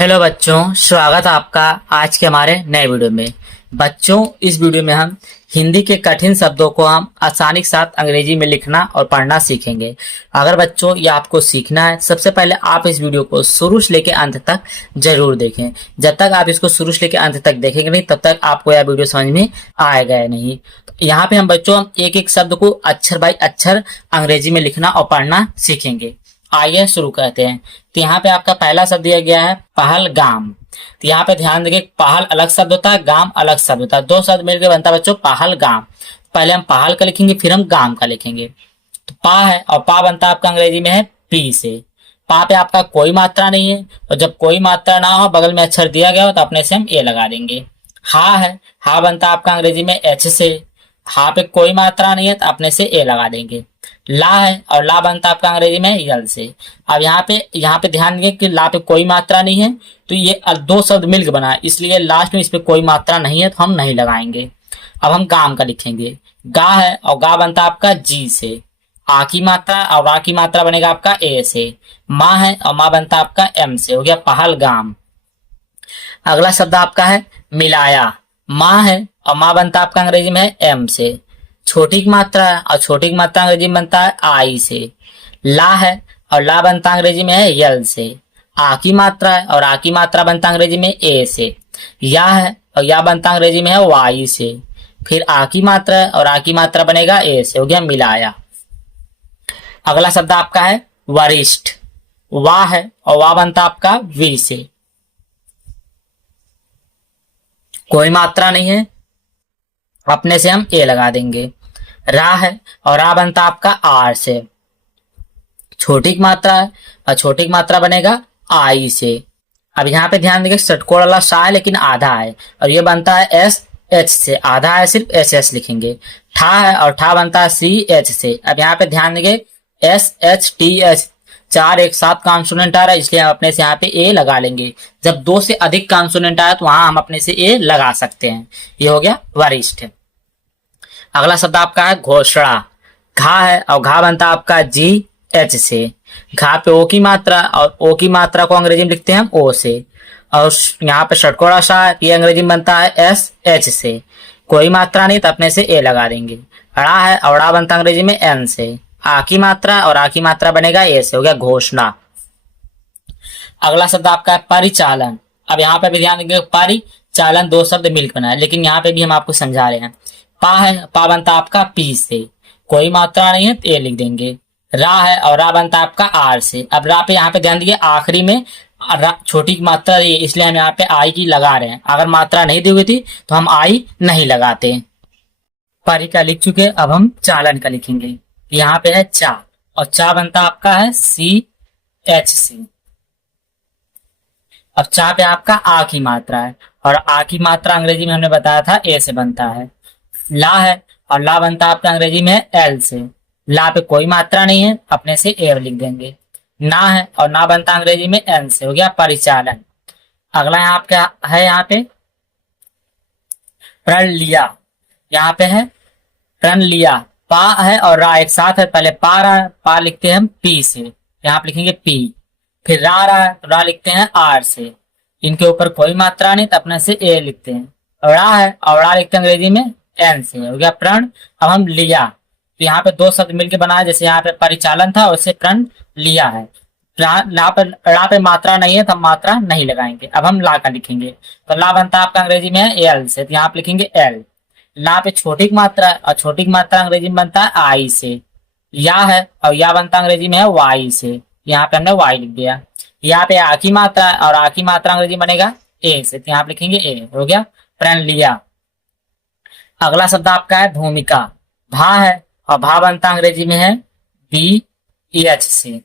Hello बच्चों, स्वागत है आपका आज के हमारे नए वीडियो में। बच्चों, इस वीडियो में हम हिंदी के कठिन शब्दों को हम आसानी के साथ अंग्रेजी में लिखना और पढ़ना सीखेंगे। अगर बच्चों ये आपको सीखना है, सबसे पहले आप इस वीडियो को शुरू से लेकर अंत तक जरूर देखें। जब तक आप इसको शुरू से लेकर अंत तक देखेंगे नहीं, तब तक आपको यह वीडियो समझ में आएगा नहीं। तो यहाँ पे हम बच्चों एक एक शब्द को अक्षर बाय अक्षर अंग्रेजी में लिखना और पढ़ना सीखेंगे। आइए शुरू करते हैं। तो यहाँ पे आपका पहला शब्द दिया गया है पहलगाम। तो यहाँ पे ध्यान देंगे, पहल अलग शब्द होता है, गाम अलग शब्द होता है। दो शब्द मिलकर बनता है बच्चों पहलगाम। पहले हम पहल का लिखेंगे, फिर हम गाम का लिखेंगे। तो पा है और पा बनता है आपका अंग्रेजी में है पी से। पा पे आपका कोई मात्रा नहीं है, और जब कोई मात्रा ना हो, बगल में अक्षर दिया गया हो, तो अपने से हम ए लगा देंगे। हा है, हा बनता है आपका अंग्रेजी में एच से। हा पे कोई मात्रा नहीं है, तो अपने से ए लगा देंगे। ला है और ला बनता है आपका अंग्रेजी में यल से। अब यहाँ पे ध्यान देंगे कि ला पे कोई मात्रा नहीं है, तो ये दो शब्द मिलकर बना है, इसलिए लास्ट में इस पे कोई मात्रा नहीं है, तो हम नहीं लगाएंगे। अब हम गाम का लिखेंगे। गा है और गा बनता है आपका जी से। आ की मात्रा और रा की मात्रा बनेगा आपका ए से। माँ है और माँ बनता है आपका एम से। हो गया पहलगाम। अगला शब्द आपका है मिलाया। माँ है और माँ बनता है आपका अंग्रेजी में है एम से। छोटी की मात्रा है और छोटी की मात्रा अंग्रेजी में बनता है आई से। ला है और ला बनता अंग्रेजी में है यल से। आ की मात्रा है और आ की मात्रा बनता अंग्रेजी में ए से। या है और या बनता अंग्रेजी में है वाई से। फिर आ की मात्रा है और आ की मात्रा बनेगा ए से। हो गया मिलाया। अगला शब्द आपका है वरिष्ठ। वाह है और वाह बनता आपका वी से। कोई मात्रा नहीं है, अपने से हम ए लगा देंगे। रा है और रा बनता आपका आर से। छोटी की मात्रा है और छोटी की मात्रा बनेगा आई से। अब यहाँ पे ध्यान देंगे, षटकोण वाला सा है लेकिन आधा है, और ये बनता है एस एच से। आधा है सिर्फ एस एस लिखेंगे। ठा है और ठा बनता है सी एच से। अब यहाँ पे ध्यान देंगे, एस एच टी एच चार एक साथ कॉन्सोनेंट आ रहा है, इसलिए हम अपने से यहाँ पे ए लगा लेंगे। जब दो से अधिक कॉन्सोनेंट आया तो वहां हम अपने से ए लगा सकते हैं। ये हो गया वरिष्ठ। अगला शब्द आपका है घोषणा। घा है और घा बनता है आपका जी एच से। घा पे ओ की मात्रा, और ओ की मात्रा को अंग्रेजी में लिखते हैं हम ओ से। और यहाँ पे षटकोणा सा ये अंग्रेजी में बनता है एस एच से। कोई मात्रा नहीं, तो अपने से ए लगा देंगे। अड़ा है और अड़ा बनता है अंग्रेजी में एन से। आ की मात्रा और आ की मात्रा बनेगा ए से। हो गया घोषणा। अगला शब्द आपका है परिचालन। अब यहाँ पे भी ध्यान देंगे, परिचालन दो शब्द मिलकर बना है, लेकिन यहाँ पे भी हम आपको समझा रहे हैं। पा है, पा बनता आपका पी से। कोई मात्रा नहीं है, तो ए लिख देंगे। रा है और रा बनता आपका आर से। अब रा पे यहाँ पे ध्यान दीजिए, आखिरी में छोटी मात्रा दी है, इसलिए हम यहाँ पे आई की लगा रहे हैं। अगर मात्रा नहीं दी हुई थी तो हम आई नहीं लगाते। परी का लिख चुके, अब हम चालन का लिखेंगे। यहाँ पे है चा, और चा बनता आपका है सी एच से। अब चा पे आपका आ की मात्रा है, और आ की मात्रा अंग्रेजी में हमने बताया था ए से बनता है। ला है और ला बनता है आपका अंग्रेजी में एल से। ला पे कोई मात्रा नहीं है, अपने से ए लिख देंगे। ना है और ना बनता अंग्रेजी में एन से। हो गया परिचालन। अगला यहाँ आपका है यहाँ पे प्रण लिया। यहाँ पे है प्रण लिया। पा है और रा एक साथ है। पहले पा रहा है, पा लिखते हैं हम पी से, यहाँ पे लिखेंगे पी। फिर रा रहा है तो रा लिखते हैं आर से। इनके ऊपर कोई मात्रा नहीं, तो अपने से ए लिखते हैं। रा है और रा लिखते हैं अंग्रेजी में एन से। हो गया प्रण। अब हम लिया, तो यहाँ पे दो शब्द मिलकर बना है, जैसे यहाँ पे परिचालन था वैसे प्रण लिया है। रा पे मात्रा नहीं है, तो हम मात्रा नहीं लगाएंगे। अब हम ला का लिखेंगे। तो ला बनता है आपका अंग्रेजी में है एल से, तो यहाँ पे लिखेंगे एल। ला पे छोटी की मात्रा, और छोटी की मात्रा अंग्रेजी में बनता है आई से। या है और या बनता अंग्रेजी में है वाई से, यहाँ पे हमने वाई लिख दिया। यहाँ पे आ की मात्रा, और आ की मात्रा अंग्रेजी बनेगा ए से, तो यहाँ पे लिखेंगे ए। हो गया प्रण लिया। अगला शब्द आपका है भूमिका। भा है और भा बनता अंग्रेजी में है बी एच से।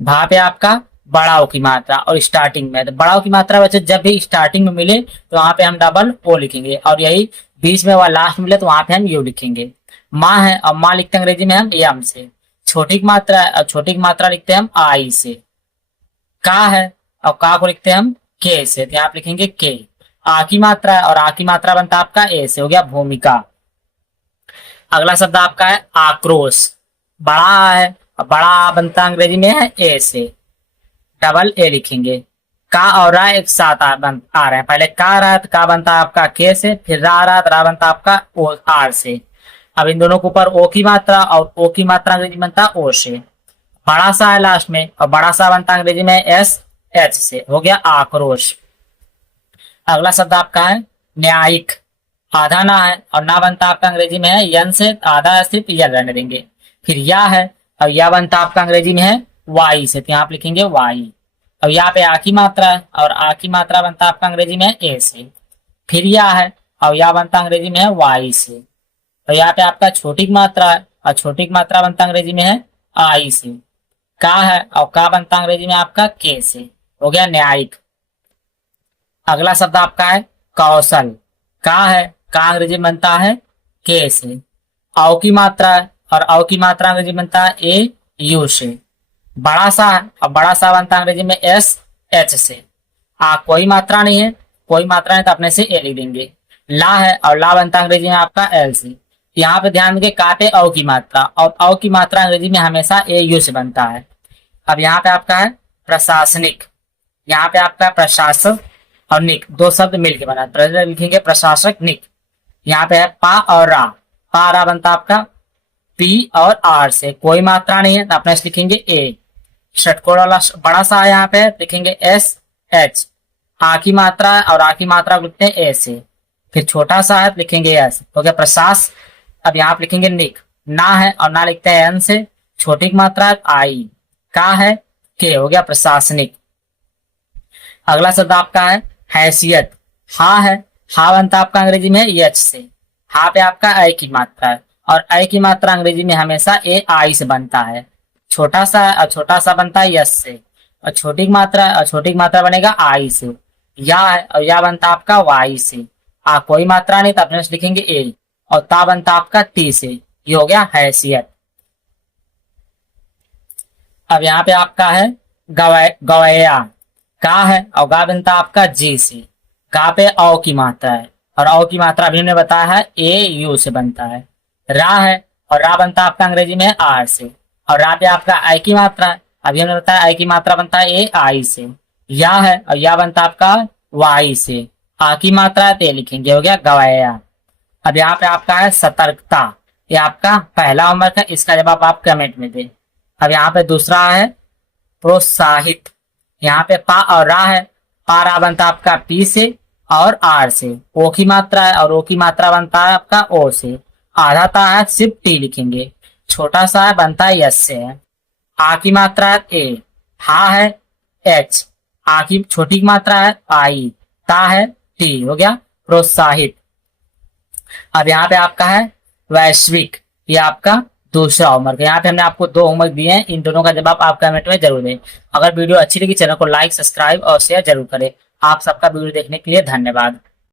भा पे आपका बड़ाओ की मात्रा और स्टार्टिंग में, तो बड़ाओ की मात्रा वैसे जब भी स्टार्टिंग में मिले तो वहां पे हम डबल ओ लिखेंगे, और यही बीच में वह लास्ट मिले तो वहां पे हम यू लिखेंगे। माँ है और माँ लिखते हैं अंग्रेजी में हम एम से। छोटी की मात्रा है और छोटी की मात्रा लिखते हैं हम आई से। का है और का को लिखते हैं हम के से, तो यहाँ पे लिखेंगे के। आ की मात्रा है और आ की मात्रा बनता है आपका ए से। हो गया भूमिका। अगला शब्द आपका है आक्रोश। बड़ा है और बड़ा बनता अंग्रेजी में है ए से, डबल ए लिखेंगे। का और रा एक साथ आ रहे हैं। पहले का आ रहा है तो का बनता है आपका के से, फिर रा आ रहा है तो रा बनता है आपका ओ आर से। अब इन दोनों के ऊपर ओ की मात्रा, और ओ की मात्रा अंग्रेजी बनता है ओ से। बड़ा सा है लास्ट में, और बड़ा सा बनता है अंग्रेजी में एस एच से। हो गया आक्रोश। अगला शब्द आपका है न्यायिक। आधा ना है और ना बनता आपका अंग्रेजी में है यन से, आधा सिर्फ यन रहने देंगे। फिर या है, और या बनता आपका अंग्रेजी में है वाई से, तो यहाँ आप लिखेंगे वाई। और यहाँ पे आ की मात्रा है, और आ की मात्रा बनता आपका अंग्रेजी में है ए से। फिर या है, और या बनता अंग्रेजी में है वाई से। तो यहाँ पे आपका छोटी मात्रा है, और छोटी मात्रा बनता अंग्रेजी में है आई से। का है, और का बनता अंग्रेजी में आपका के से। हो गया न्यायिक। अगला शब्द आपका है कौशल। का है, का अंग्रेजी में बनता है के से। औ की मात्रा है, और औ की मात्रा अंग्रेजी में बनता है ए यू से। बड़ा सा है, और बड़ा सा बनता है अंग्रेजी में एस एच से। कोई मात्रा नहीं है, कोई मात्रा नहीं तो अपने से ए लिख देंगे। ला है, और ला बनता है अंग्रेजी में आपका एल से। यहाँ पे ध्यान देंगे का पे औ की मात्रा, और औ की मात्रा अंग्रेजी में हमेशा ए यू से बनता है। अब यहाँ पे आपका है प्रशासनिक। यहाँ पे आपका प्रशासक और निक दो शब्द मिलकर बना, तो लिखेंगे प्रशासक निक। यहाँ पे है पा और रा। पा रा बनता आपका पी और आर से। कोई मात्रा नहीं है तो अपने लिखेंगे ए। षटकोण वाला बड़ा सा यहाँ पे लिखेंगे एस एच। आ की मात्रा है, और आ की मात्रा लिखते हैं ए से। फिर छोटा सा है लिखेंगे एस। हो गया प्रशास। अब यहाँ पे लिखेंगे निक। ना है, और ना लिखते हैं एन से। छोटी की मात्रा है आई। का है के। हो गया प्रशासनिक। अगला शब्द आपका है हैसियत। हा है, हा बनता आपका अंग्रेजी में यच से। हा पे आपका आई की मात्रा है, और आई की मात्रा अंग्रेजी में हमेशा ए आई से बनता है। छोटा सा है, और छोटा सा बनता है यस से। और छोटी की मात्रा, और छोटी की मात्रा बनेगा आई से। या है, और या बनता आपका वाई से। कोई मात्रा नहीं तो अपने लिखेंगे ए। और ता बनता आपका टी से। ये हो गया हैसियत। अब यहाँ पे आपका है गवैया। का है, और गा बनता आपका जी से। गा पे औ की मात्रा है, और औ की मात्रा अभी हमने बताया है ए यू से बनता है। रा है, और रा बनता आपका अंग्रेजी में आर से। और रा पे आपका आई की मात्रा है, अभी हमने बताया आई की मात्रा बनता है ए आई से। या है, और या बनता आपका वाई से। आ की मात्रा है तो लिखेंगे। हो गया गवैया। अब यहाँ पे आपका है सतर्कता। ये आपका पहला होमवर्क है, इसका जवाब आप कमेंट में दें। अब यहाँ पे दूसरा है प्रोत्साहित। यहाँ पे पा और रा है। पा रा बनता आपका पी से और आर से। ओ की मात्रा है, और ओ की मात्रा बनता है आपका ओ से। आधा ता है सिर्फ टी लिखेंगे। छोटा सा है बनता है यस से है। आ की मात्रा है ए। हा है एच। आ की छोटी की मात्रा है आई। ता है टी। हो गया प्रोत्साहित। अब यहाँ पे आपका है वैश्विक। ये आपका दूसरा होमवर्क। यहाँ पे हमने आपको दो होमवर्क दिए हैं, इन दोनों का जवाब आप कमेंट में जरूर दें। अगर वीडियो अच्छी लगी चैनल को लाइक सब्सक्राइब और शेयर जरूर करें। आप सबका वीडियो देखने के लिए धन्यवाद।